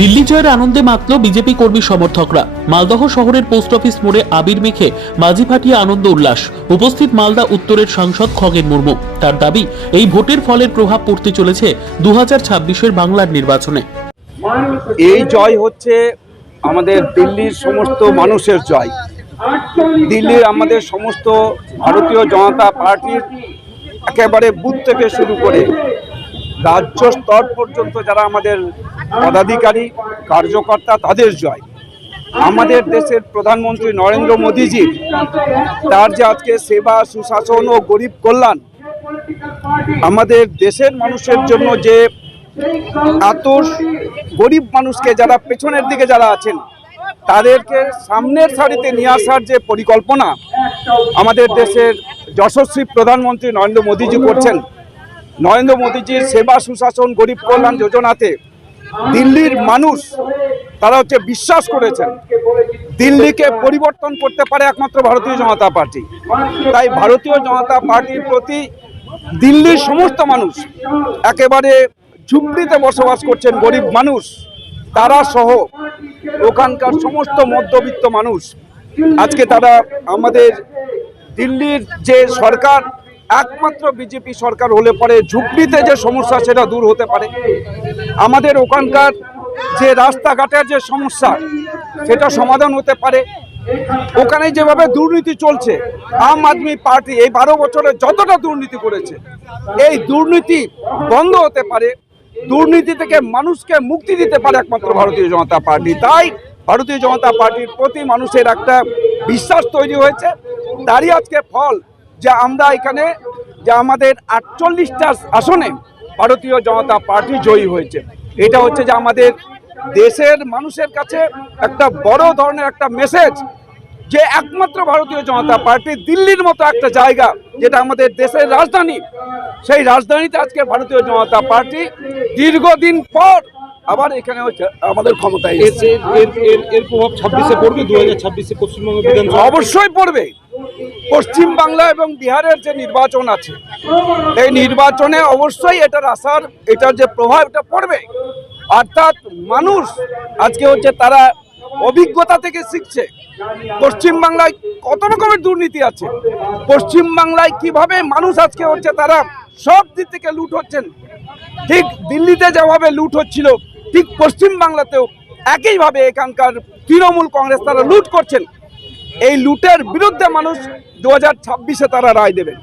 দিল্লি জয়ের আনন্দে মাতল বিজেপি কর্মী সমর্থকরা। মালদহ শহরের পোস্ট অফিস মোড়ে আবির মেখে মাঝি ফাটিয়ে আনন্দ উল্লাস। উপস্থিত মালদা উত্তরের সাংসদ খগেন মুর্মু। তার দাবি, এই ভোটের ফলের প্রভাব পড়তে চলেছে দু হাজার বাংলার নির্বাচনে। এই জয় হচ্ছে আমাদের দিল্লির সমস্ত মানুষের জয়। দিল্লির আমাদের সমস্ত ভারতীয় জনতা পার্টির একেবারে বুথ থেকে শুরু করে রাজ্য স্তর পর্যন্ত যারা আমাদের পদাধিকারী, কার্যকর্তা তাদের জয়। আমাদের দেশের প্রধানমন্ত্রী নরেন্দ্র মোদীজি, তার যে আজকে সেবা, সুশাসন ও গরিব কল্যাণ, আমাদের দেশের মানুষের জন্য যে এত গরিব মানুষকে যারা পেছনের দিকে যারা আছেন, তাদেরকে সামনের সারিতে নিয়ে আসার যে পরিকল্পনা আমাদের দেশের যশস্বী প্রধানমন্ত্রী নরেন্দ্র মোদীজি করছেন, নরেন্দ্র মোদীজির সেবা, সুশাসন, গরিব কল্যাণ যোজনাতে দিল্লির মানুষ, তারা হচ্ছে বিশ্বাস করেছেন, দিল্লিকে পরিবর্তন করতে পারে একমাত্র ভারতীয় জনতা পার্টি। তাই ভারতীয় জনতা পার্টির প্রতি দিল্লির সমস্ত মানুষ একেবারে ঝুপড়িতে বসবাস করছেন, গরিব মানুষ, তারা সহ ওখানকার সমস্ত মধ্যবিত্ত মানুষ। আজকে তারা আমাদের দিল্লির যে সরকার একমাত্র বিজেপি সরকার হলে পরে ঝুপড়িতে যে সমস্যা সেটা দূর হতে পারে। আমাদের ওখানকার যে রাস্তাঘাটের যে সমস্যা, সেটা সমাধান হতে পারে। ওখানে যেভাবে দুর্নীতি চলছে, আম আদমি পার্টি এই বারো বছরে যতটা দুর্নীতি করেছে, এই দুর্নীতি বন্ধ হতে পারে। দুর্নীতি থেকে মানুষকে মুক্তি দিতে পারে একমাত্র ভারতীয় জনতা পার্টি। তাই ভারতীয় জনতা পার্টির প্রতি মানুষের একটা বিশ্বাস তৈরি হয়েছে। তারই আজকে ফল যে আমরা এখানে যে আমাদের আটচল্লিশটা আসনে ভারতীয় জনতা পার্টি জয়ী হয়েছে। এটা হচ্ছে যে আমাদের দেশের মানুষের কাছে একটা বড় ধরনের একটা মেসেজ যে একমাত্র ভারতীয় জনতা পার্টি দিল্লির মতো একটা জায়গা যেটা আমাদের দেশের রাজধানী সেই রাজধানীতে আজকে ভারতীয় জনতা পার্টি দীর্ঘদিন পর আবার এখানে হচ্ছে আমাদের ক্ষমতায় এর এর প্রভাব ছাব্বিশে পড়বে দু হাজার ছাব্বিশে পশ্চিমবঙ্গ অবশ্যই পড়বে। পশ্চিম বাংলা এবং বিহারের যে নির্বাচন আছে, এই নির্বাচনে অবশ্যই এটার আসার এটার যে প্রভাব এটা পড়বে। অর্থাৎ মানুষ আজকে হচ্ছে তারা অভিজ্ঞতা থেকে শিখছে পশ্চিম বাংলায় কত রকমের দুর্নীতি আছে পশ্চিম বাংলায় কীভাবে মানুষ আজকে হচ্ছে তারা সব দিক থেকে লুট হচ্ছেন। ঠিক দিল্লিতে যেভাবে লুট হচ্ছিল, ঠিক পশ্চিম বাংলাতেও একইভাবে এখানকার তৃণমূল কংগ্রেস তারা লুট করছেন। এই লুটের বিরুদ্ধে মানুষ দু হাজার ছাব্বিশে তারা রায় দেবেন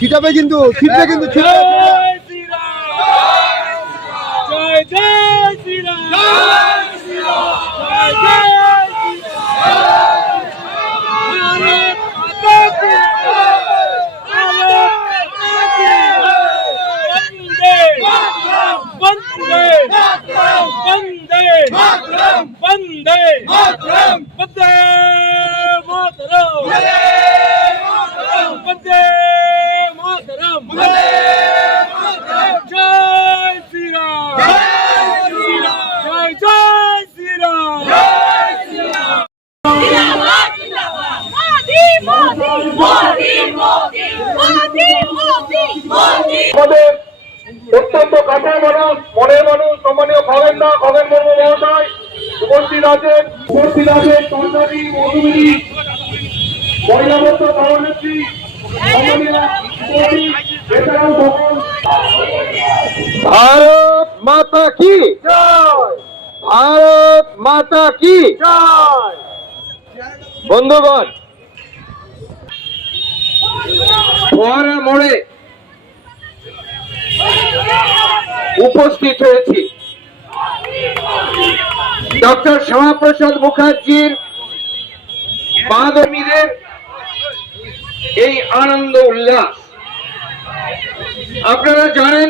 ছিটাবে কিন্তু ছিটবে কিন্তু ছিটবে। জয় আমাদের অত্যন্ত কাছের মানুষ মনের মানুষ সম্মানীয় খগেন দা খগেন মুর্মু মহাশয় উপস্থিত আছেন। উপস্থিত আছেন চন্দ্রী মধুমিনী মহিলা মন্ত্র সভানেত্রী এছাড়াও সকল ভারত মাতা কি? ভারত মাতা কি? বন্ধুগণ ফোয়ারা মোড়ে উপস্থিত হয়েছি। ডক্টর শ্যামাপ্রসাদ মুখার্জির বাদমীদের এই আনন্দ উল্লাস। আপনারা জানেন,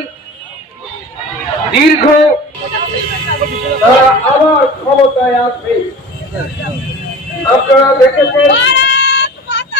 দীর্ঘ আবার ক্ষমতায় আসবে। আপনারা দেখেছেন